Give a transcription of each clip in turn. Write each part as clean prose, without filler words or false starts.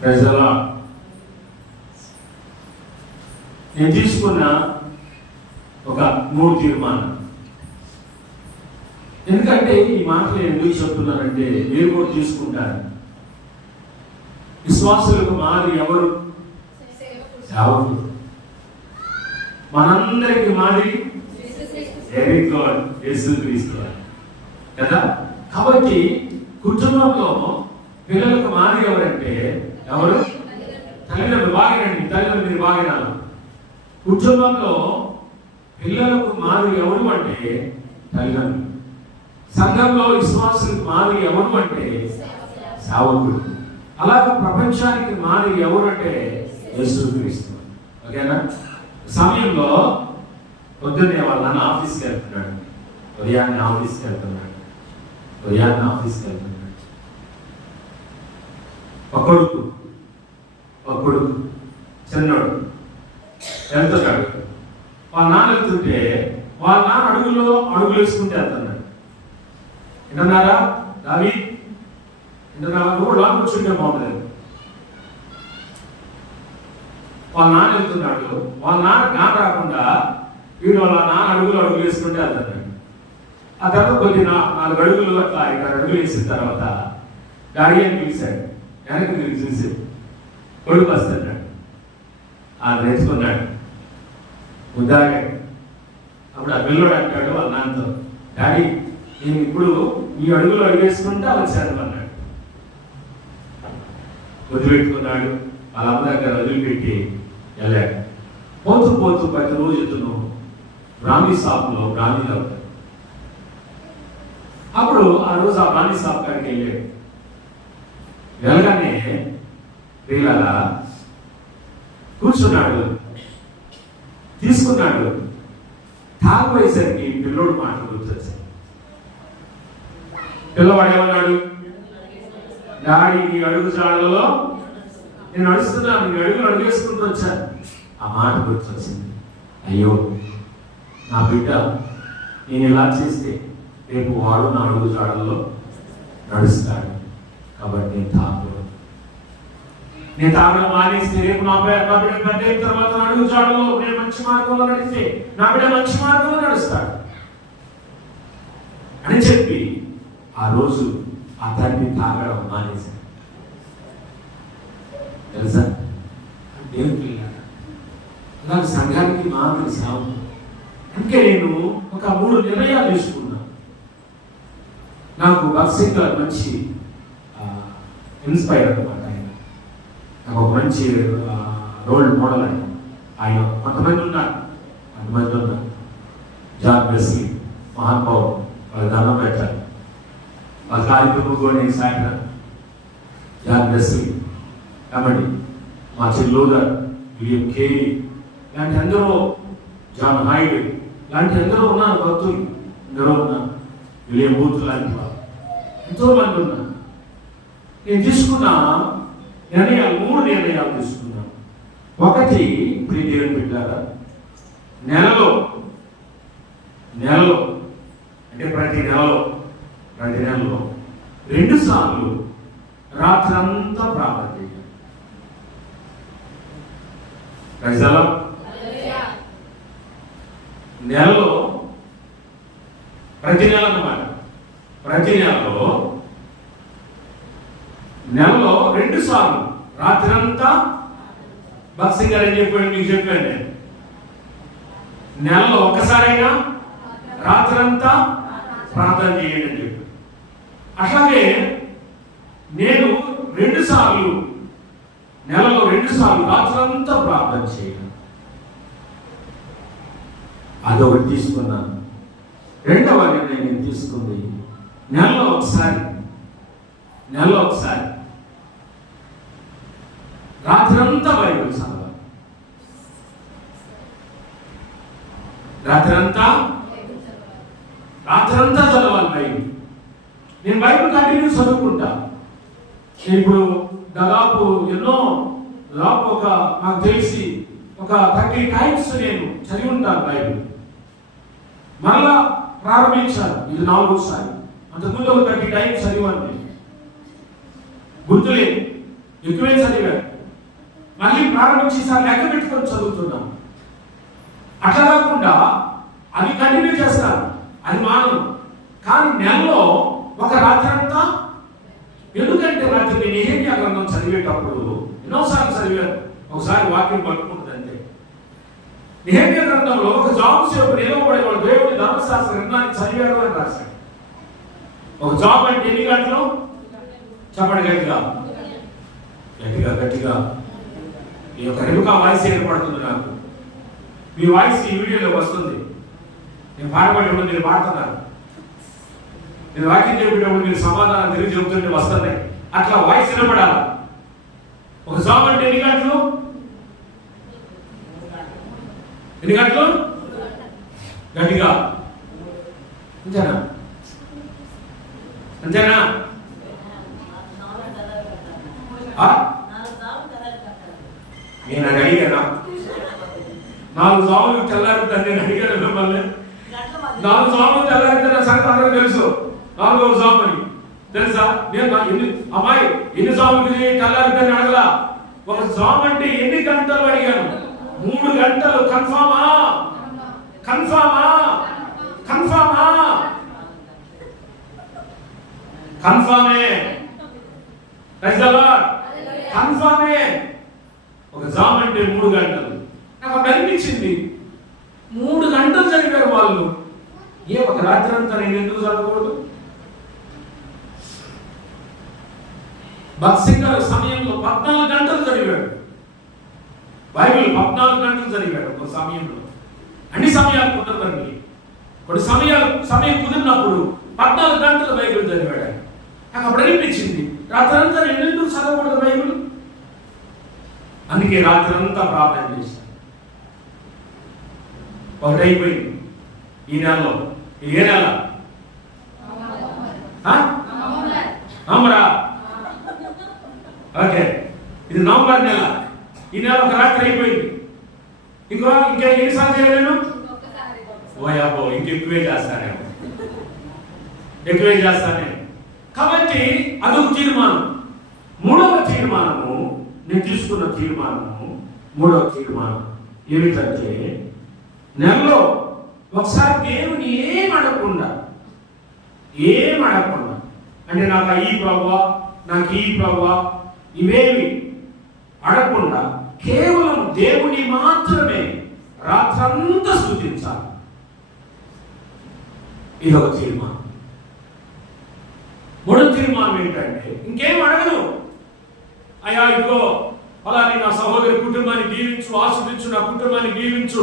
ప్రజలా నేను తీసుకున్న ఒక 3 తీర్మానం. ఎందుకంటే ఈ మాటలు ఎందుకు చెప్తున్నానంటే మీరు కూడా తీసుకుంటారు. విశ్వాసులకు మాదిరి ఎవరు? సేవకుడు. మనందరికి మాదిరి వెరీ గుడ్, యేసుక్రీస్తు కదా. కాబట్టి కుటుంబంలో పిల్లలకు మాదిరి ఎవరంటే ఎవరు? తల్లిదండ్రులు. బాగినండి తల్లిదండ్రులు, మీరు బాగినారు. కుటుంబంలో పిల్లలకు మాదిరి ఎవరు అంటే తల్లిదండ్రులు. సంఘంలో విశ్వాసులకు మాదిరి ఎవరు అంటే సేవకుడు. అలాగే ప్రపంచానికి మాదిరి ఎవరు అంటే యేసుక్రీస్తు. ఓకేనా? సమయంలో పొద్దున్నే వాళ్ళ నాన్న ఆఫీస్కి వెళ్తున్నాడు. ఉదయాన్నే ఆఫీస్కి వెళ్తున్నాడు. ఒక కొడుకు చిన్నోడు వెళ్తున్నాడు. వాళ్ళ నాన్న వెళ్తుంటే వాళ్ళ నాన్న అడుగులు వేసుకుంటే వెళ్తున్నాడు. వింటున్నారా? దావి వింటున్నారా? నువ్వు లోపల కూర్చుంటే బాగుంటుంది. వాళ్ళ నాన్న వెళ్తున్నాడు. వాళ్ళ నాన్న గాన రాకుండా వీడు వాళ్ళ నాన్న అడుగులు వేసుకుంటే వెళ్తున్నాడు. ఆ తర్వాత కొద్ది 4 అడుగులు అట్లా 5 అడుగులు వేసిన తర్వాత డాడీ అని పిలిచాడు. వెనక్కి తిరిగి చూసి కొడుకు వస్తున్నాడు. నేర్చుకున్నాడు, ముద్దాగాడు. అప్పుడు ఆ పిల్లడు అంటాడు వాళ్ళ నాన్నతో, డాడీ నేను ఇప్పుడు ఈ అడుగులు వేసుకుంటా వచ్చాను అన్నాడు. వదిలిపెట్టుకున్నాడు. వాళ్ళ అమ్మ దగ్గర వదిలిపెట్టి వెళ్ళాడు. పోతూ ప్రతిరోజు బ్రాహ్మీ షాప్లో బ్రాహ్మీలు అవుతాడు. అప్పుడు ఆ రోజు ఆ బ్రాహ్మీ షాప్ కాడికి వెళ్ళాడు. వెళ్ళగానే పిల్లల కూర్చున్నాడు, తీసుకున్నాడు. తాగిపోయేసరికి పిల్లోడు మాటలు గుర్తొచ్చాయి. పిల్లవాడు ఏమన్నాడు? డాడీ నీ అడుగు జాడలో నేను నడుస్తున్నాను, నీ అడుగులు అడుగేసుకుంటూ వచ్చాను. ఆ మాట గుర్తొచ్చింది. అయ్యో నా బిడ్డ, నేను ఇలా చేస్తే రేపు వాడు నా అడుగు జాడల్లో నడుస్తాడు. కాబట్టి నేను తాగడం మానేస్తే రేపు నా బిడ్డ పెద్ద తర్వాత నా అడుగు జాడలో నేను మంచి మార్గంలో నడిస్తే నా బిడ్డ మంచి మార్గంలో నడుస్తాడు అని చెప్పి ఆ రోజు ఆ తండ్రి తాగడం మానేశాడు. తెలుసా? దేవుడికి అలాగే సంఘానికి మాత్రం సేవ. అందుకే నేను ఒక 3 నిర్ణయాలు తీసుకున్నా. నాకు భక్సింగ్ గారు మంచి ఇన్స్పైర్ అనమాట. నాకు ఒక మంచి రోల్ మోడల్ ఆయన కొంతమంది ఉన్నారు. జాన్ వెస్లీ మహానుభావుడు, వాళ్ళ దండం పెట్టాలి. వాళ్ళ కార్యక్రమం కూడా నేను సాయంత్రం జాన్ వెస్లీ కాబట్టి మా చెల్లూదర్, విలియం కేరీ ఇలాంటి అందరూ, జాన్ హైడ్ లాంటి అందరూ ఉన్నారు. భక్తులు అందరూ ఉన్నారు. విలియం బూత్ లాంటి వాళ్ళు ఎంతో మంది ఉన్నారు. నేను తీసుకున్న నిర్ణయాలు 3 నిర్ణయాలు తీసుకున్నాను. ఒకటి, ఇప్పుడు దేవుని పెట్టారా, నెలలో అంటే ప్రతి నెలలో 2 సార్లు రాత్రంతా ప్రార్థన చేయాలి. నెలలో ప్రతి నెల అన్నమాట. ప్రతి నెలలో 2 సార్లు రాత్రంతా భక్సింగ్ గారు అని చెప్పాడు. మీకు చెప్పాను నేను, నెలలో ఒక్కసారైనా రాత్రంతా ప్రార్థన చేయండి అని చెప్పాను. అట్లాగే నేను 2 సార్లు నెలలో 2 సార్లు రాత్రంతా ప్రార్థన చేయాలి. అదొకటి తీసుకున్నాను. రెండవ నిర్ణయం నేను తీసుకుంది, నెలలో ఒకసారి రాత్రంతా బైబిల్ చదవాలి. రాత్రంతా చదవాలి బైబిల్. నేను బైబిల్ కంటిన్యూ చదువుకుంటా. ఇప్పుడు దాదాపు నాకు తెలిసి ఒక 30 టైమ్స్ నేను చదివి ఉంటాను బైబిల్. మళ్ళా ప్రారంభించాను, ఇది 4వసారి. అంతకుముందు ఒక 30 టైమ్స్ చదివాను. నేను గుర్తులేదు ఎక్కువే చదివాను. మళ్ళీ ప్రారంభించేసారి లెక్క పెట్టుకొని చదువుతున్నాను. అట్లా కాకుండా అది కంటిన్యూ చేస్తాను, అది మానవు. కానీ నెలలో ఒక రాత్రి అంతా, ఎందుకంటే రాత్రి నేను నెహెమ్యా గ్రంథం చదివేటప్పుడు ఎన్నోసార్లు చదివాను, ఒకసారి వాక్యం పట్టుకుంటుంది అంతే. నెహెమ్యా గ్రంథంలో ఒక జాబ్ సేవకు నిలవబడేవాడు దేవుడి ధర్మశాస్త్ర గ్రంథాన్ని చదివాడు అని రాశాడు. ఒక జాబ్ అంటే ఎన్ని గంటలు చెప్పండి, గట్టిగా గట్టిగా గట్టిగా. ఈ యొక్క రెబెకా వాయిస్ ఏర్పడుతుంది నాకు. మీ వాయిస్ ఈ వీడియోలో వస్తుంది. నేను పాడబడేటప్పుడు మీరు పాడుతున్నారు, నేను వాక్యం చెప్పేటప్పుడు మీరు సమాధానం తిరిగి చెబుతుంటే వస్తున్నాయి. అట్లా వాయిస్ వినపడాలి. ఒక జాబ్ అంటే ఎన్ని గంటలు, ఎన్ని గంటలు గట్టిగా, అంతేనా అంతేనా? నేను అది అడిగానా? 4 జాములు తెల్లారుతాను. నేను అడిగాను మిమ్మల్ని. 4 జాములు తెల్లారుతున్న సంగతి అందరూ తెలుసు. 4వ జాము అని తెలుసా? నేను అమ్మాయి ఎన్ని జాములు తెల్లారుతాను అడగలా. ఒక జాము అంటే ఎన్ని గంటలు అడిగాను. 3 గంటలు. కన్ఫామా? కన్ఫామా? కన్ఫామా? కన్ఫామే. కన్ఫామే. ఒక జామ్ అంటే 3 గంటలు. నాకు అప్పుడు అనిపించింది, 3 గంటలు చదివారు వాళ్ళు. ఒక రాత్రి అంతా నేను ఎందుకు చదవకూడదు? భక్సింగర్ సమయంలో 14 గంటలు చదివాడు బైబిల్. 14 గంటలు చదివాడు ఒక సమయంలో. అన్ని సమయాలు కుదరదండి. కొన్ని సమయం కుదిరినప్పుడు 14 గంటలు బైబిల్ చదివాడు. నాకు అప్పుడు అనిపించింది, రాత్రంతా నేను ఎందుకు చదవకూడదు బైబిల్? అందుకే రాత్రంతా ప్రార్థన చేశాను. ఒకటైపోయింది ఈ నెలలో. ఇది ఏ నెల? నవంబరా? ఓకే, ఇది నవంబర్ నెల. ఈ నెల ఒక రాత్రి అయిపోయింది. ఇంకా ఎన్నిసార్లు చేయలేను? ఓయాబో, ఇంకెక్కువే చేస్తానేమో, ఎక్కువే చేస్తానే. కాబట్టి అదొక తీర్మానం. 3వ తీర్మానము, నేను తీసుకున్న తీర్మానము, 3వ తీర్మానం ఏమిటంటే, నెలలో ఒకసారి దేవుని ఏం అడగకుండా అంటే నాకు ఈ ప్రభువా, నాకు ఈ ప్రభువా ఇవేమి అడగకుండా కేవలం దేవుని మాత్రమే రాత్రంతా స్తుతించాలి. ఇదొక తీర్మానం. 3వ తీర్మానం ఏంటంటే, ఇంకేం అడగను. అయ్యా ఇదిగో అలానే నా సహోదరి కుటుంబాన్ని దీవించు, ఆస్వాదించు, నా కుటుంబాన్ని దీవించు,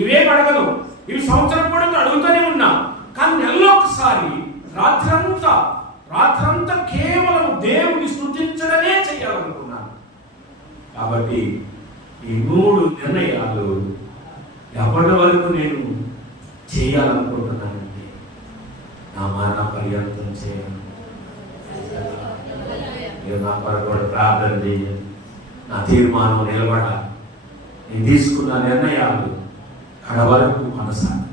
ఇవేం అడగను. ఇవి సంవత్సరం కూడా అడుగుతూనే ఉన్నా. కానీ నెలలో ఒకసారి రాత్రంతా కేవలం దేవుని స్తుతించడమే చేయాలనుకున్నాను. కాబట్టి ఈ 3 నిర్ణయాలు ఎప్పటి వరకు నేను చేయాలనుకుంటున్నానంటే, నా మరణ పర్యంతం చేయాలి. నా కొరకు ప్రార్థన చేయాలి. నా తీర్మానం నిలబడాలి. నేను తీసుకున్న నిర్ణయాలు కడవరకు కొనసాగాలి,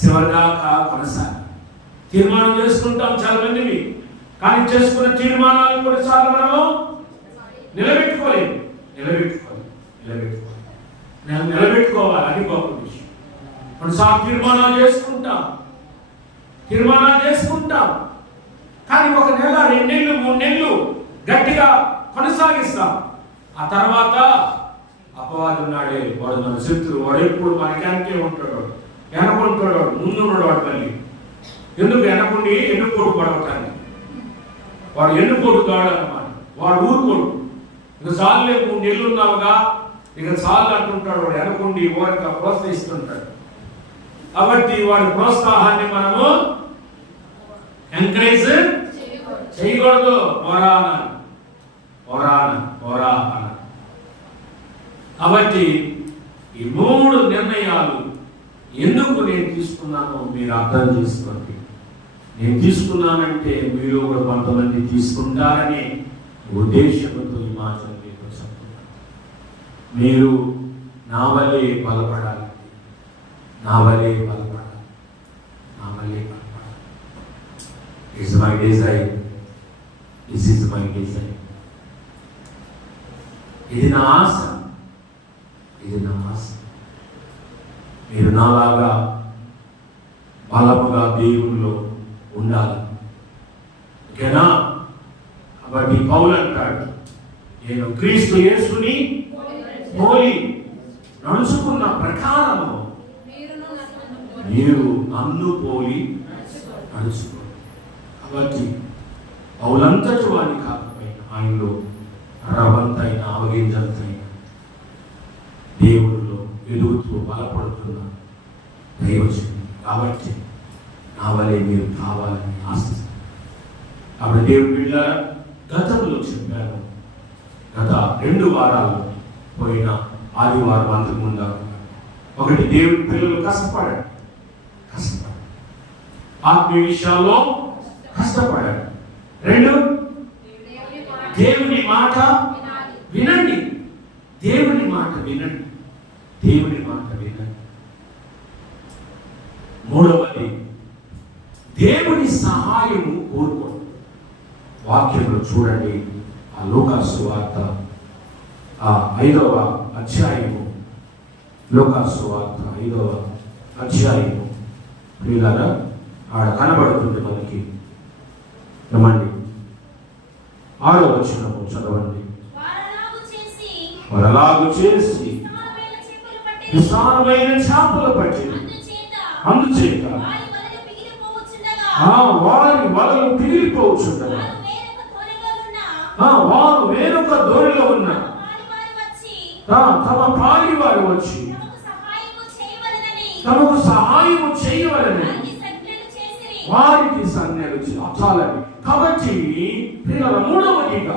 చివరిదాకా కొనసాగాలి. తీర్మానం చేసుకుంటాం చాలా మందిని, కానీ చేసుకున్న తీర్మానాలు కొన్నిసార్లు మనము నిలబెట్టుకోవాలి. అది గొప్ప విషయం. కొన్నిసార్లు తీర్మానాలు చేసుకుంటాం, కానీ 1 నెల, 2 నెలలు, 3 నెలలు గట్టిగా కొనసాగిస్తాం. ఆ తర్వాత అపవాది ఉన్నాడే, వాడు మన శత్రువు. వాడు ఎప్పుడు మనకే ఉంటాడు, వెనకుంటాడు, ముందున్నాడు. వాడు మళ్ళీ ఎందుకు వెనకుండి ఎన్నుకోడు పడవటానికి. వాడు ఎన్నుకోడు కాడు అన్నమాట. వాడు ఊరుకోడు. ఇక చాలులే 3 నెలలు ఉన్నావుగా, ఇక చాలు అంటుంటాడు. వాడు వెనకుండి ఓరక ప్రోత్సహిస్తుంటాడు. కాబట్టి వాడి ప్రోత్సాహాన్ని మనము ఎంకరేజ్ చేయకూడదు. కాబట్టి ఈ 3 నిర్ణయాలు ఎందుకు నేను తీసుకున్నానో మీరు అర్థం చేసుకోండి. నేను తీసుకున్నానంటే మీరు కూడా కొంతమంది తీసుకుంటారనే ఉద్దేశంతో ఈ మాటలు మీకు చెప్తున్నాను. మీరు నా వల్లే బలపడాలి. This is my desire. ఇది నా ఆశ, ఇది నా ఆశ. మీరు నాలాగా బలముగా దేవునిలో ఉండాలి. ఓకేనా? కాబట్టి పౌలు అంటాడు, నేను క్రీస్తు యేసుని పోలి నడుచుకున్న ప్రకారము మీరు నన్ను పోలి నడుచుకోండి. కాబట్టి పౌలంతటి వాడిని కాకపోయినా ఆయనలో రవంతైన అవగింజంతైన దేవుడిలో ఎదుగుతూ బలపడుతున్న దైవజనుడు. కాబట్టి నా వలె మీరు కావాలని ఆశిస్తాను. అప్పుడు దేవుడు బిడ్డ గతంలో చెప్పాను, గత 2 వారాలు పోయిన ఆదివారం అంతకుముందు ఒకటి, దేవుడి పిల్లలు కష్టపడాడు, ఆత్మీయ విషయాల్లో కష్టపడాడు. 2, దేవుని మాట వినండి, దేవుని మాట వినండి, దేవుని మాట వినండి. 3వది, దేవుని సహాయము కోరుకోండి. వాక్యంలో చూడండి, ఆ లూకాసు సువార్త 5వ అధ్యాయము, లూకాసు సువార్త 5వ అధ్యాయము ప్రియులారా, ఆడ కనబడుతుంది మనకి. నమ్మండి, 6వ వచనము చదవండి. వారలాగు చేసి విశాలమైన చేపలు పట్టి, అందుచేత వారి వలలు పిగిలిపోవచ్చుండగా వారు వేరొక దోరిలో ఉన్న తమ పాలి వారు వచ్చి తమకు సహాయము చేయవలని వారికి సంజ్ఞలు చాలని. కాబట్టి 3వదిగా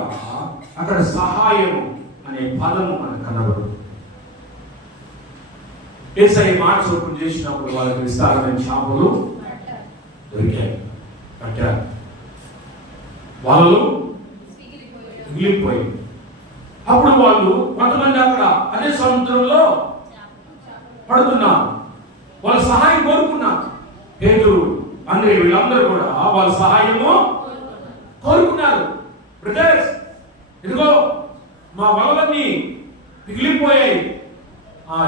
అక్కడ సహాయము అనే పదము మనకు కనబడుతుంది. యేసయ్య మాట చొప్పున చేసినప్పుడు వాళ్ళకి విస్తారమైన చేపలు దొరికాయి, పట్టారు, వాళ్ళు మిగిలిపోయి. అప్పుడు వాళ్ళు కొంతమంది అక్కడ అదే సముద్రంలో పడుతున్నారు, వాళ్ళ సహాయం కోరుకున్నారు. పేతురు, అంద్రేయ వీళ్ళందరూ కూడా వాళ్ళ సహాయము కోరుకున్నారు. బ్రదర్స్, ఇదిగో మా వలలన్నీ మిగిలిపోయాయి,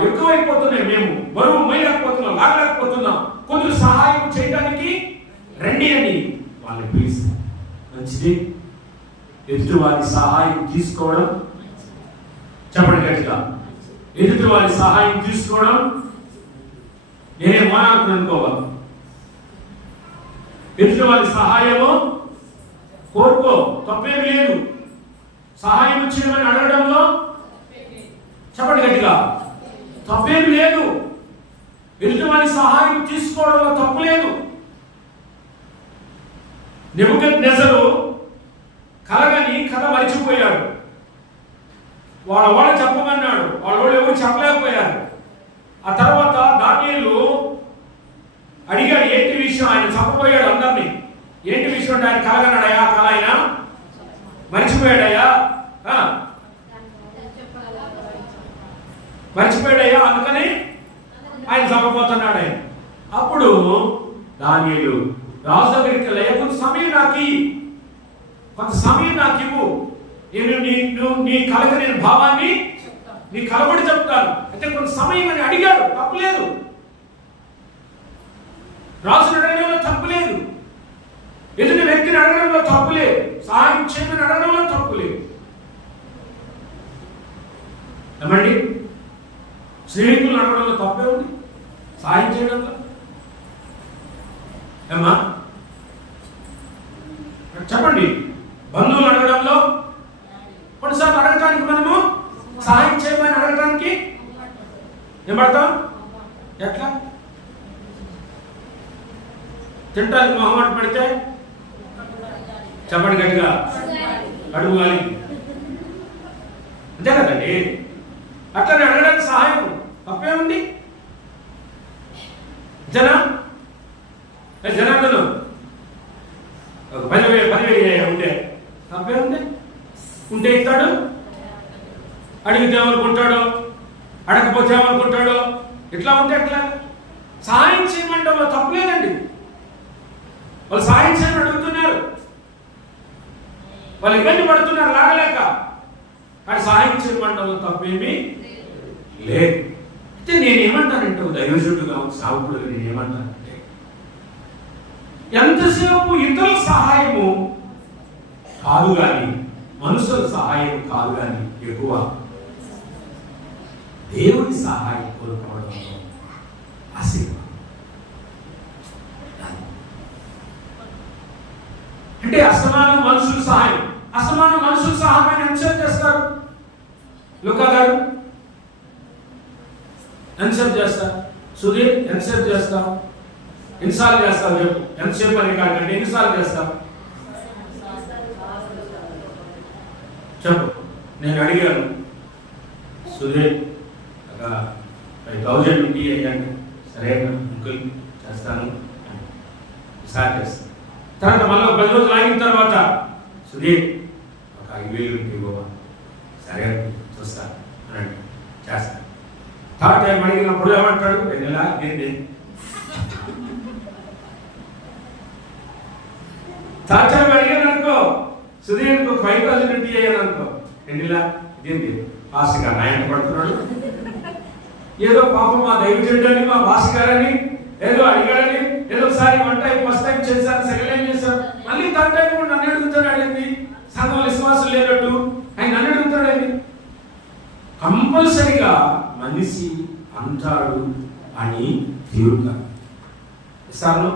ఎక్కువైపోతున్నాయి, మేము బరువు మోయలేకపోతున్నాం, లాగలేకపోతున్నాం, కొంచెం సహాయం చేయడానికి రండి అని వాళ్ళని పిలుస్తారు. మంచిది. ఎదుటి వారి సహాయం తీసుకోవడం, చెప్పండి గట్టిగా, ఎదుటి వారి సహాయం తీసుకోవడం. నేనే మాట్లాడుతున్నాను అనుకోవాలి. ఎదుటి వారి సహాయము కోరుకో, తప్పేమి లేదు. సహాయం చేయమని అడగడంలో చెప్పండి గట్టిగా, తప్పేమి లేదు. ఎదుటి వారి సహాయం తీసుకోవడంలో తప్పు లేదు. నెబుకద్నెజరు కలగని కథ మరిచిపోయాడు. వాళ్ళు చెప్పమన్నాడు, వాళ్ళు ఎవరు చెప్పలేకపోయారు. ఆ తర్వాత దానియేలు అడిగాడు ఏంటి విషయం, ఆయన చెప్పబోయాడు అందరినీ. ఏంటి విషయం అంటే ఆయన కలగన్నాడయా, కళ ఆయన మరిచిపోయాడయ్యా, మర్చిపోయాడయ్యా, అందుకని ఆయన చంపబోతున్నాడు ఆయన. అప్పుడు దానియేలు రాజు దగ్గరికి వెళ్ళయ్యా, కొంత సమయం నాకు ఇవ్వు, నేను నీ కలక నేను భావాన్ని నీ కలబడి చెప్తాను. అయితే కొంత సమయం అని అడిగాడు, తప్పులేదు. రాజుని అడగడంలో తప్పులేదు, ఎదుటి వ్యక్తిని అడగడంలో తప్పులేదు, సహాయం చేయమని అడగడంలో తప్పులేదు. ఏమండి, స్నేహితులు అడగడంలో తప్పే ఉంది, సహాయం చేయడంలో ఏమా చెప్పండి. బంధువులు అడగడంలో కొన్నిసార్లు అడగటానికి మనము సహాయం చేయమని అడగటానికి ఏమడతాం, ఎట్లా తింటానికి మొహమాట పడితే చెప్పండి గట్టిగా, అడుగువాలి, అంతే కదండి. అట్లా అడగడానికి సహాయం తప్పే ఉంది. జనార్దను ఒక 10,000 ఉంటే తప్పే ఉంది. ఉంటే ఇస్తాడు, అడిగితే ఏమనుకుంటాడు, అడగకపోతే ఏమనుకుంటాడు, ఇట్లా ఉంటే ఎట్లా. సహాయం చేయమంటే వాళ్ళు తప్పలేదండి. వాళ్ళు సహాయం చేయమని అడుగుతున్నారు, వాళ్ళు ఇబ్బంది పడుతున్నారు లాగలేక. అది సహాయం చేయమంటాలో తప్పేమీ లేదు. అయితే నేనేమంటానంటే దైవజుడుగా సావుకుడుగా నేనేమంటానంటే ఎంతసేపు ఇతరుల సహాయము కాదు కానీ మనుషుల సహాయం కాదు కానీ ఎక్కువ దేవుని సహాయం కోరుకోవడంలో ఆశీర్వాదం. అంటే అసమానం మనుషుల సహాయం, అసమానం మనుషుల సహాయాన్ని ఎంతసేపు చేస్తారు? లుకా గారు ఎంతసేపు చేస్తారు? సుధీర్ ఎంతసేపు చేస్తాం? ఎన్నిసార్లు చేస్తాం? చెప్పు. ఎంతసేపు అని కాకండి, ఎన్నిసార్లు చేస్తాం చెప్పు. నేను అడిగాను, సుధీర్ 5,000 ఉండి అయ్యాను. సరే అంకుల్ చేస్తాను, ఈసారి చేస్తాను. తర్వాత మళ్ళీ 10 రోజులు ఆగిన తర్వాత సుధీర్ ఒక 5,000 ఉంటే ఇవ్వవా? సరే చూస్తాను అని చేస్తాను. థర్డ్ టైం అడిగినప్పుడు ఏమంటాడు? 2,000 ఏంటి? థర్డ్ టైం అడిగాను అనుకో, సుధీర్ 5,000 ఉంటే అయ్యాను అనుకో, 2,000 ఇదేంటి భాషగా నాయన పడుతున్నాడు. ఏదో పాపం మా దైవజనుడని మా భాష గారని ఏదో అడిగాడని ఏదో ఒకసారి వన్ టైం ఫస్ట్ టైం చేశారు, సెకండ్ టైం చేశారు, మళ్ళీ థర్డ్ టైం కూడా నన్ను అడుగుతున్నాడు. ఏంటి సంఘం విశ్వాసం లేనట్టు ఆయన నన్ను అడుగుతాడండి. కంపల్సరిగా మనిషి అంటాడు అని తీరుగా ఇస్తాను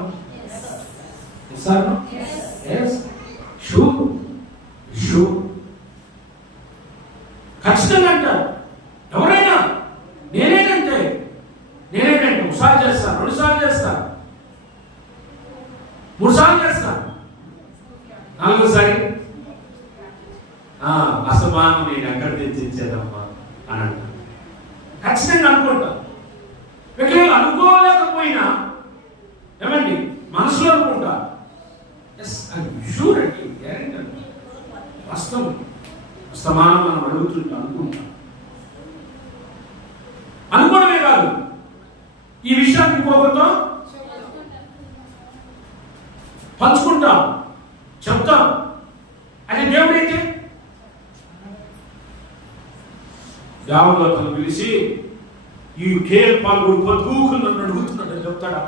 ఇస్తాను షూ షూ ఖచ్చితంగా అంటారు. ఎవరైనా నేనేనంటే ఒకసారి చేస్తాను, 2 సార్లు చేస్తాను, 3 సార్లు చేస్తాను, 4సారి అసమానం నేను ఎక్కడ తెచ్చిచ్చేదమ్మా అని అంటాను. ఖచ్చితంగా అనుకుంటా. ఒకవేళ అనుకోలేకపోయినా ఏమండి మనసులో అనుకుంటా, షూర్ అండి, గ్యారెంటీ అండి, వాస్తవం అస్తమానం మనం అడుగుతుంటా అనుకుంటాం. అనుకోవడమే కాదు, ఈ విషయాన్ని ఇంకొకరితో పంచుకుంటాం, చెప్తాం. అది దేవుడైతే దేవదూతను పిలిచి ఈ కేల్ పాల్గొడు పొద్దుకున్నాడు అడుగుతున్నాడు అని చెప్తాడా?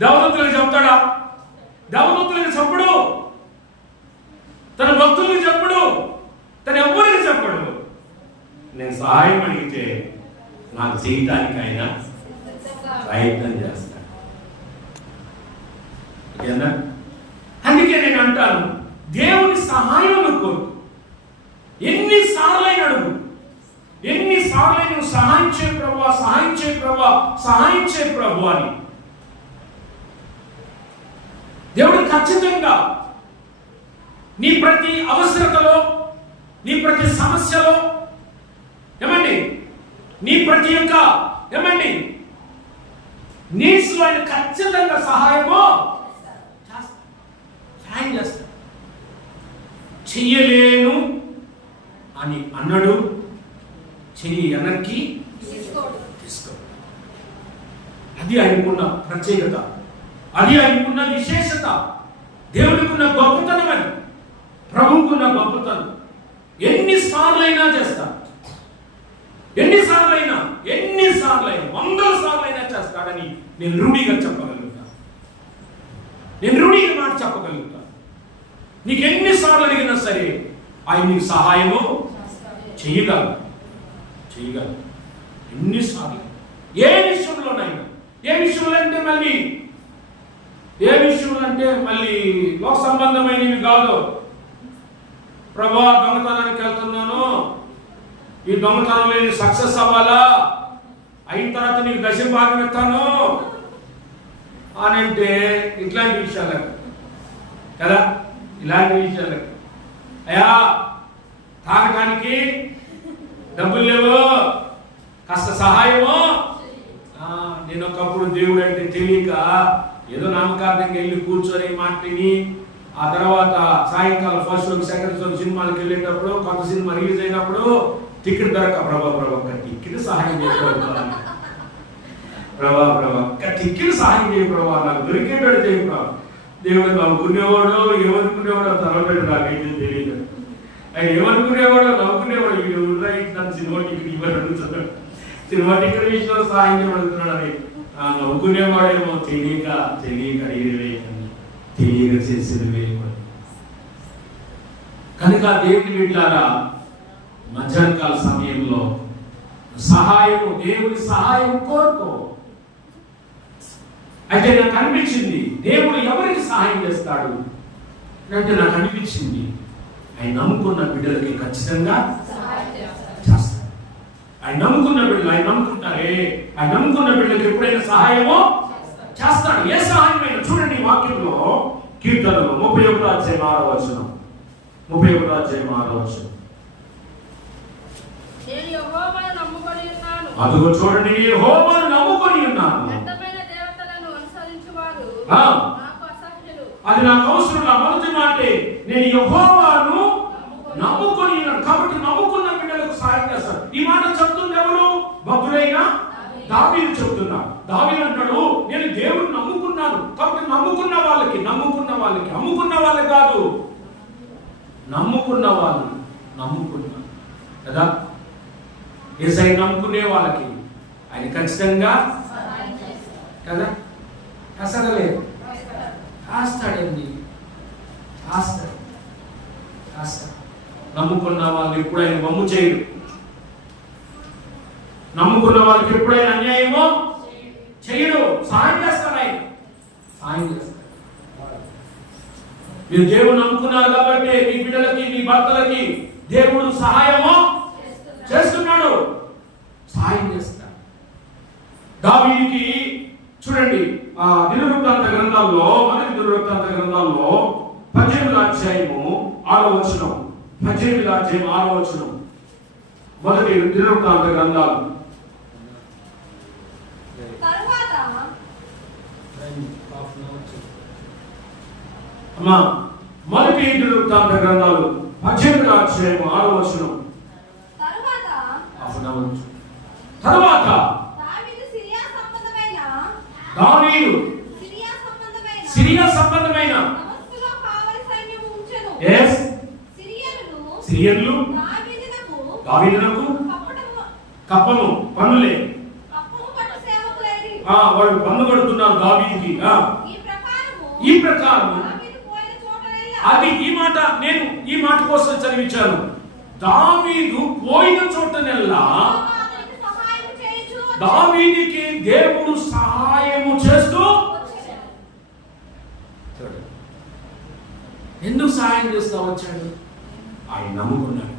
దేవదూతలకు చెప్తాడా? దేవదూతలకు చెప్పడు, తన భక్తులకు చెప్పడు, తన ఎవరికి చెప్పడు. నేను సహాయం అడిగితే నాకు చేయటానికి ఆయన ప్రయత్నం చేస్తాడు. అందుకే నేను అంటాను, దేవుని సహాయం కోరు. ఎన్నిసార్లు అయినా అడుగు, ఎన్నిసార్లు నువ్వు సహాయం చేయ ప్రభువా, సహాయం చేయ ప్రభువా, సహాయం చేయ ప్రభు అని. దేవుడు ఖచ్చితంగా నీ ప్రతి అవసరతలో, నీ ప్రతి సమస్యలో ఏమండి, నీ ప్రతి యొక్క ఏమండి నీడ్స్ లో ఆయన ఖచ్చితంగా సహాయం చేస్తాడు. చెయ్యలేను అని అన్నాడు, చెయ్యి వెనక్కి తీసుకో. అది ఆయనకున్న ప్రత్యేకత, అది ఆయనకున్న విశేషత, దేవుడికున్న గొప్పతనం, అది ప్రభువుకున్న గొప్పతనం. ఎన్నిసార్లైనా చేస్తా, ఎన్నిసార్లైనా 100 సార్లైనా చేస్తాడని నేను రూఢిగా చెప్పగలుగుతాను. నేను రూఢిగా మాట చెప్పగలుగుతాను. నీకు ఎన్నిసార్లు అడిగినా సరే ఆయన నీకు సహాయము చేయగలరు. ఎన్నిసార్లు, ఏ విషయంలోనైనా. ఏ విషయంలో అంటే మళ్ళీ లోక సంబంధమైనవి కాదు. ప్రభా దొంగతనానికి వెళ్తున్నాను, ఈ దొంగతనంలో సక్సెస్ అవ్వాలా, అయిన తర్వాత నీకు 10వ భాగం ఇస్తాను అని అంటే ఇట్లాంటి విషయాలకు కదా, ఇలాంటి విషయాలకు. అయ్యా తాగటానికి డబ్బులు లేవు, కాస్త సహాయము. నేను ఒకప్పుడు దేవుడు అంటే తెలియక ఏదో నామకార్థంగా వెళ్ళి కూర్చొని మాట్లాడి, ఆ తర్వాత సాయంకాలం ఫస్ట్ షోకి సెకండ్ షోకి సినిమాలకు వెళ్ళేటప్పుడు, కొత్త సినిమా రిలీజ్ అయినప్పుడు టికెట్ దొరక, ప్రభా టికెట్ సహాయం చేయగలుగుతాను, ప్రభా టికెట్ సహాయం చేయ ప్రభా, నాకు దొరికేటాడు చేయ ప్రభా. దేవుడు నవ్వుకునేవాడు ఏమనుకునేవాడు తలపెట్టు, నాకైతే తెలియదు. ఆయన ఏమనుకునేవాడు, నవ్వుకునేవాడు. వీడు నన్ను సినిమా టికెట్ ఇవ్వరు అడుగుతున్నాడు, సినిమా టికెట్ విషయంలో సహాయం చేయబడుతున్నాడు అని నవ్వుకునేవాడేమో. తెలియక అడిగినవే, తెలియక చేసినవే. కనుక దేవుని బిడ్డలారా, మధ్యాహ్నకాల సమయంలో సహాయము, దేవుని సహాయం కోరుకో. అయితే నాకు అనిపించింది, దేవుడు ఎవరికి సహాయం చేస్తాడు అంటే నాకు అనిపించింది ఆయన నమ్ముకున్న బిడ్డలకి ఖచ్చితంగా చేస్తాడు. ఆయన నమ్ముకున్న బిడ్డలు, ఆయన నమ్ముకుంటారే, ఆయన నమ్ముకున్న బిడ్డలకి ఎప్పుడైనా సహాయమో చేస్తాడు. ఏ సహాయమైనా చూడండి వాక్యంలో, కీర్తనలు 31వ అధ్యాయం 6వ వచనం, 31వ అధ్యాయం 6వ వచనం. అదిగో చూడండి, యెహోవాను నమ్ముకొని ఉన్నాను, అది నాకు అవసరం. మొదటి మాటే నేను యెహోవాను నమ్ముకొని ఉన్నాను. కాబట్టి నమ్ముకున్న బిడ్డలకు సహాయం చేస్తాడు. ఈ మాట చెప్తుంది ఎవరు? భక్తుడైన దావీదు చెప్తున్నా. దావీదు అంటాడు, నేను దేవుడిని నమ్ముకున్నాను. కాబట్టి నమ్ముకున్న వాళ్ళకి అమ్ముకున్న వాళ్ళకి కాదు, నమ్ముకున్న వాళ్ళు నమ్ముకున్నారు కదా. యేసయ్య నమ్ముకునే వాళ్ళకి ఆయన ఖచ్చితంగా కదా కసగలేదు, కాస్తాడండి, కాస్తాడు. నమ్ముకున్న వాళ్ళు ఎప్పుడు ఆయన వమ్ము చేయడు. నమ్ముకున్న వాళ్ళకి ఎప్పుడైనా అన్యాయమో చేయడు, సహాయం చేస్తాడు. ఆయన సహాయం చేస్తాడు. మీరు దేవుడు నమ్ముకున్నారు కాబట్టి మీ బిడ్డలకి, మీ భర్తలకి దేవుడు సహాయమో చేస్తున్నాడు, సహాయం చేస్తాడు. దావీదుకి చూడండి, దినవృత్తాంత గ్రంథాల్లో, మొదటి దినవృత్తాంత గ్రంథాల్లో 18వ అధ్యాయము 6వ వచనం, 18వ అధ్యాయం 6వ వచనం, మొదటి దినవృత్తాంత గ్రంథాలు. అమ్మా, మొదటి దినవృత్తాంత గ్రంథాలు 18వ అధ్యాయము 6వ వచనం. తరువాత దావీదు సిరియా సంబంధమైన సిరియన్లు దావీదునకు కప్పము, పన్నులే, వాళ్ళు పన్ను కడుతున్నారు దావీదుకి. ఈ ప్రకారం అది ఈ మాట కోసం చదివించాను. దావీదు పోయిన చోటనెల్లా దావీదుకి దేవుడు సహాయము చేస్తూ, ఎందుకు సహాయం చేస్తూ వచ్చాడు? ఆయన నమ్ముకున్నాడు.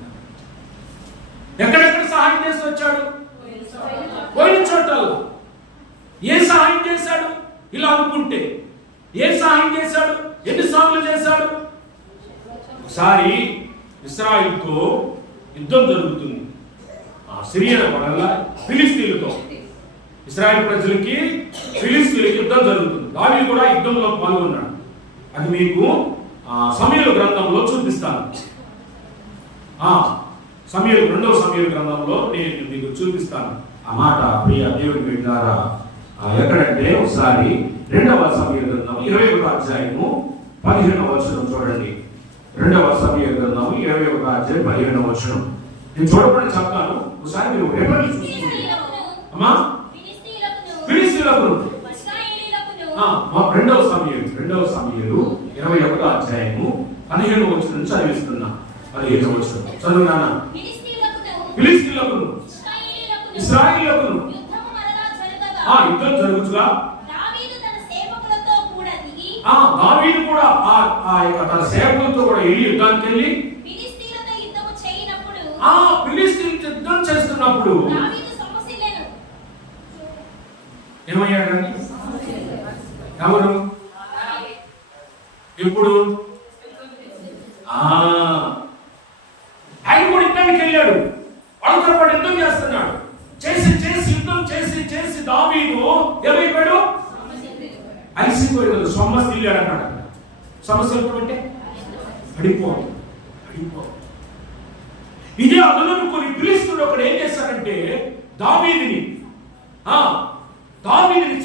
ఎక్కడెక్కడ సహాయం చేస్తూ వచ్చాడు? పోయిన చోటల్లో. ఏ సహాయం చేశాడు? ఇలా అనుకుంటే ఏ సహాయం చేశాడు? ఎన్నిసార్లు చేశాడు? ఒకసారి ఇశ్రాయేలుతో యుద్ధం జరుగుతుంది, సిరియన్ వల్ల ఫిలిస్తీన్లతో. ఇశ్రాయేల్ ప్రజలకి ఫిలిస్తీన్లకి యుద్ధం జరుగుతుంది. దావీదు కూడా యుద్ధంలో పాల్గొన్నాడు. అది మీకు సమూయేలు గ్రంథంలో చూపిస్తాను. సమూయేలు 2వ సమూయేలు గ్రంథంలో నేను మీకు చూపిస్తాను ఆ మాట. ప్రియ దేవుని బిడ్డలారా, ఎక్కడంటే ఒకసారి 2వ సమూయేలు గ్రంథం 21వ అధ్యాయము 15వ వచనం చూడండి. 2వ సమూయేలు గ్రంథం 21వ అధ్యాయం 15వ వచనం. నేను చూడకుండా చెప్తాను, ఒకసారి మీరు రేపటి చూసుకోండి. అమ్మా, ఫిలిస్తీయులకు 2వ సమూయేలు 21వ అధ్యాయము 15వ వచనం నుంచి చదివిస్తున్నా. 15వ వచనం చదువు నాన్న. ఫిలిస్తీయులకు ఇశ్రాయేలీయులకు యుద్ధం జరుగుతుగా దావీదు కూడా తన సేవకులతో కూడా వెళ్ళి యుద్ధానికి వెళ్ళి ఫిలిస్తీయులతో యుద్ధం చేస్తున్నప్పుడు ఏమయ్యాడండి? ఎవరు? ఇప్పుడు ఆయన కూడా యుద్ధానికి వెళ్ళాడు. వాళ్ళతో పాటు యుద్ధం చేస్తున్నాడు. చేసి దావీదు ఏమైపోయాడు? అలిసిపోయాడు. సమస్య వెళ్ళాడు అన్నాడు. సమస్య అంటే పడిపోవాలి. ఇదే అదనుకొని ఫిలిస్తీయుడు ఒకడు ఏం చేశాడంటే దావీదుని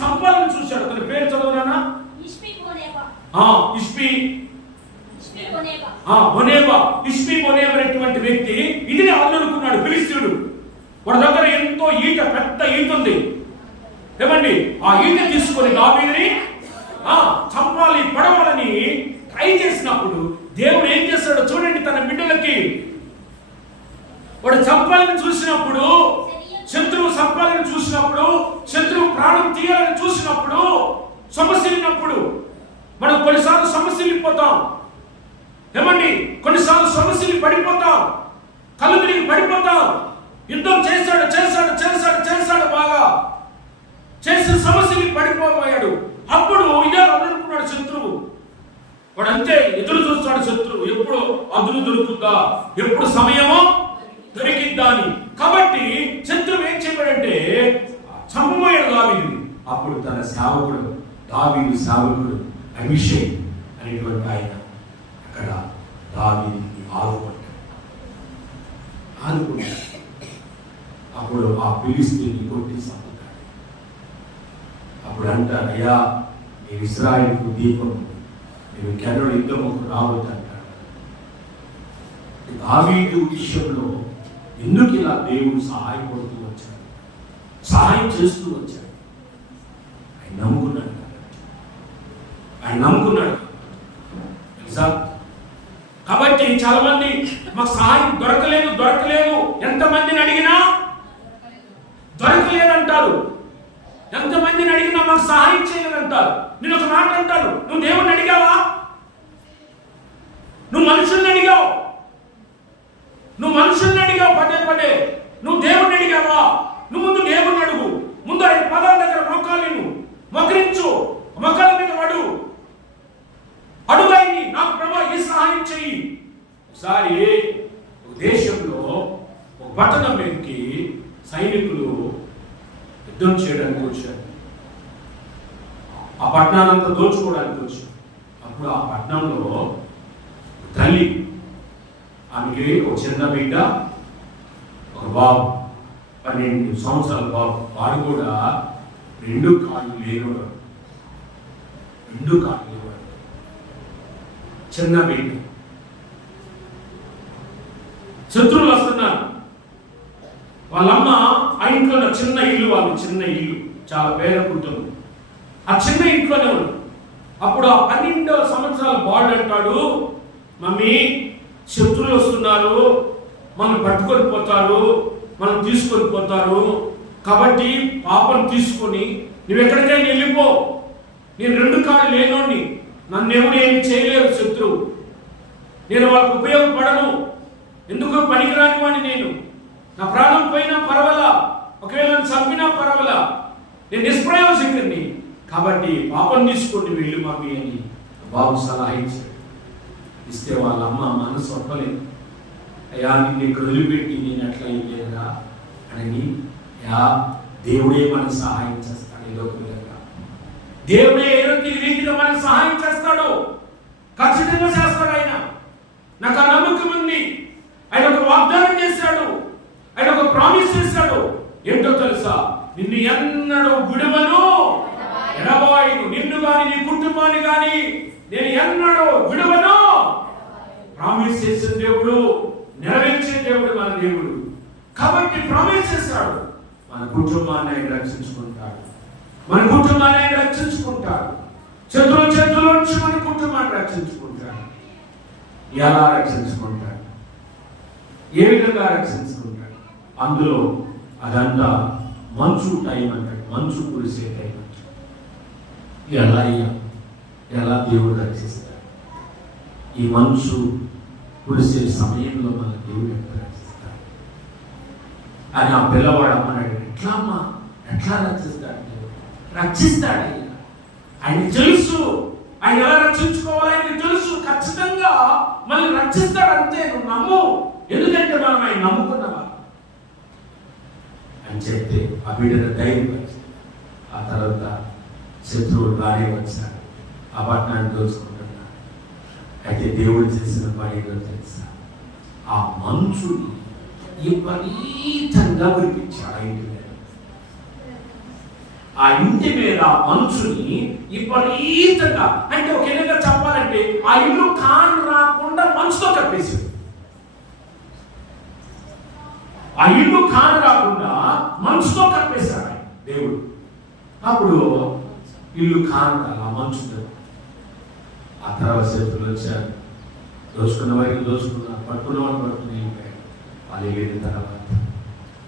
చంపాలని చూశాడు. అతని పేరు చదువునా? ఇష్బోనేబా అనేటువంటి వ్యక్తి ఇది అనుకున్నాడు. ఫిలిష్తీయుడు వాడి దగ్గర ఎంతో ఈట, పెద్ద ఈట ఉంది. ఏమండి, ఆ ఈట తీసుకొని దావీదుని చంపాలి, పడవాలని ట్రై చేసినప్పుడు దేవుడు ఏం చేస్తాడో చూడండి. తన బిడ్డలకి వాడు చంపాలని చూసినప్పుడు, శత్రువు చంపాలని చూసినప్పుడు, శత్రువు ప్రాణం తీయాలని చూసినప్పుడు, సమస్యలినప్పుడు మనం కొన్నిసార్లు సమస్యలిపోతాం. ఏమండి, కొన్నిసార్లు సమస్యలు పడిపోతాం, కళ్ళు తిరిగి పడిపోతాం. యుద్ధం చేశాడు చేశాడు చేశాడు చేశాడు బాగా చేసిన సమస్యలు పడిపోయాడు. అప్పుడు ఇదే అనుకున్నాడు శత్రువు. వాడు అంతే ఎదురు చూస్తాడు శత్రువు, ఎప్పుడు అదురు దొరుకుతుందా, ఎప్పుడు సమయమో దొరికిద్దా అని. కాబట్టి శత్రువు ఏం చెప్పాడంటే చంపబోయాడు దావీదుని. అప్పుడు తన సేవకుడు, దావీదు సేవకుడు అభిషేక్ అనేటువంటి ఆయన అక్కడ దావీదుని ఆదుకుంటాడు. అప్పుడు ఆ ఫిలిష్తీయుని కొట్టి చంపుతాడు. అప్పుడు అంటారు, అయ్యా నేను ఇశ్రాయేలుకు దీపం, నేను కెన్నడు యుద్ధముకు రావద్దు అంటాడు. దావీదు విషయంలో ఎందుకు ఇలా దేవుడు సహాయపడుతూ వచ్చాడు, సహాయం చేస్తూ వచ్చాడు? ఆయన నమ్ముకున్నాడు. తెలుసా? కాబట్టి చాలా మంది మాకు సహాయం దొరకలేదు ఎంతమందిని అడిగినా దొరకలేదంటారు. ఎంతమందిని అడిగినా మాకు సహాయం చేయలేదంటారు. నేను ఒక మాట అంటాను, నువ్వు దేవుణ్ణి అడిగావా? నువ్వు మనుషుల్ని అడిగావు పదే నువ్వు దేవుణ్ణి అడిగావా? నువ్వు ముందు దేవుణ్ణి అడుగు. ముందు ఆయన పదాల దగ్గర మోకాళ్ళను మోకరించు, మోకాళ్ళ మీద పడు, అడుగాయని నాకు ప్రభా ఈ సహాయం చెయ్యి. ఒకసారి ఒక దేశంలో ఒక పట్టణం మీదకి సైనికులు యుద్ధం చేయడానికి వచ్చారు. ఆ పట్టణానంతా దోచుకోవడానికి వచ్చారు. అప్పుడు ఆ పట్టణంలో తల్లి, ఆమెకి ఒక చిన్న బిడ్డ, ఒక బాబు, 12 సంవత్సరాల బాబు. వాడు కూడా 2 కాళ్ళు లేనివాడు, చిన్న బిడ్డ. శత్రువులు వస్తున్నారు. వాళ్ళమ్మ ఆ ఇంట్లో చిన్న ఇల్లు, చాలా పేద కుటుంబం. ఆ చిన్న ఇంట్లోనే ఉంది. అప్పుడు ఆ 12 సంవత్సరాల బాలుడు అంటాడు, మమ్మీ శత్రువులు వస్తున్నారు, మనం పట్టుకొని పోతారు, మనం తీసుకొని పోతారు, కాబట్టి పాపను తీసుకొని నువ్వు ఎక్కడికైనా వెళ్ళిపో, నేను 2 కాళ్ళు లేనోడిని, నన్ను ఎవరు ఏమి చేయలేరు శత్రువు, నేను వాళ్ళకు ఉపయోగపడను, ఎందుకు పనికిరాని వాడిని నేను, నా ప్రాణం పోయినా పర్వాలా, ఒకవేళ నన్ను చంపినా పర్వాలా, నేను నిష్ప్రయోజకుడిని, కాబట్టి పాపం తీసుకొని వెళ్ళు మమ్మీ అని బాబు సలహా ఇచ్చాడు. ఇస్తే వాళ్ళ అమ్మ మనసు ఒప్పలేదు. అయ్యా నిన్ను ఇక్కడ వదిలిపెట్టి నేను ఎట్లా అయ్యేదా అని, దేవుడే మనకు సహాయం చేస్తాడు. ఏదో ఒక విధంగా దేవుడే ఏదో రీతిగా మనకు సహాయం చేస్తాడు, ఖచ్చితంగా చేస్తాడు. ఆయన నాకు ఆ నమ్మకం ఉంది. ఆయన ఒక వాగ్దానం చేశాడు, ఆయన ఒక ప్రామిస్ చేశాడు. ఏంటో తెలుసా? నిన్ను ఎన్నడూ విడువను, ఎడబాయను, నిన్ను గాని నీ కుటుంబాన్ని గాని నేను ఎన్నడూ విడువను. ప్రామిస్ చేసిన దేవుడు, నెరవేర్చే దేవుడు మన దేవుడు. కాబట్టి ప్రామిస్ చేశాడు. మన కుటుంబాన్ని ఆయన రక్షించుకుంటాడు, శత్రువుల చేతుల నుంచి మన కుటుంబాన్ని రక్షించుకుంటాడు. ఎలా రక్షించుకుంటాడు? ఏ విధంగా రక్షించుకుంటాడు? అందులో అదంతా మంచు టైం అంటాడు, మంచు కురిసే టైం అంటాడు. ఎలా దేవుడు రక్షిస్తాడు? ఈ మంచు కురిసే సమయంలో మన దేవుడు ఎట్లా రక్షిస్తాడు అని ఆ పిల్లవాడు అమ్మన్నాడు. ఎట్లా రక్షిస్తాడు? రక్షిస్తాడు. ఆయన తెలుసు, ఆయన ఎలా రక్షించుకోవాలి ఆయనకి తెలుసు. ఖచ్చితంగా మళ్ళీ రక్షిస్తాడు. అంతే, నువ్వు నమ్ము, ఎందుకంటే మనం ఆయన నమ్ముకున్నావా అని చెప్తే ఆ బిడ్డను ధైర్యం వచ్చింది. ఆ తర్వాత శత్రువులు రానే వచ్చాడు, ఆ పట్టణాన్ని దోచుకుంటున్నాడు. అయితే దేవుడు చేసిన పని ఏదో తెలుసా? ఆ మంచుని విపరీతంగా కురిపించాడు ఆ ఇంటి మీద మంచుని విపరీతంగా. అంటే ఒక విధంగా చెప్పాలంటే ఆ ఇల్లు కాను రాకుండా మంచుతో కప్పేశాడు. ఆ ఇల్లు కాని రాకుండా మంచుతో కప్పేశాడు ఆయన దేవుడు. అప్పుడు ఇల్లు కాని ఆ మంచుతో ఆ తర్వాత శత్రులు వచ్చారు, దోచుకున్న వారికి దోచుకున్నారు, పట్టుకున్న వాళ్ళు పట్టుకుని వెళ్ళిపోయారు. వాళ్ళు వెళ్ళిన తర్వాత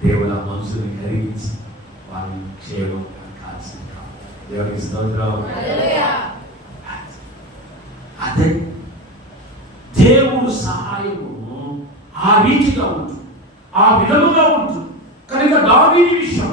దేవుడు ఆ మనుషుల్ని కరిగించి వాళ్ళని క్షేమంగా కాల్చింది. దేవుడికి స్తోత్రం. అదే దేవుడు సహాయము ఆ రీతిగా ఉంటుంది, ఆ విధముగా ఉంటుంది. కనుక దావీదు విషయం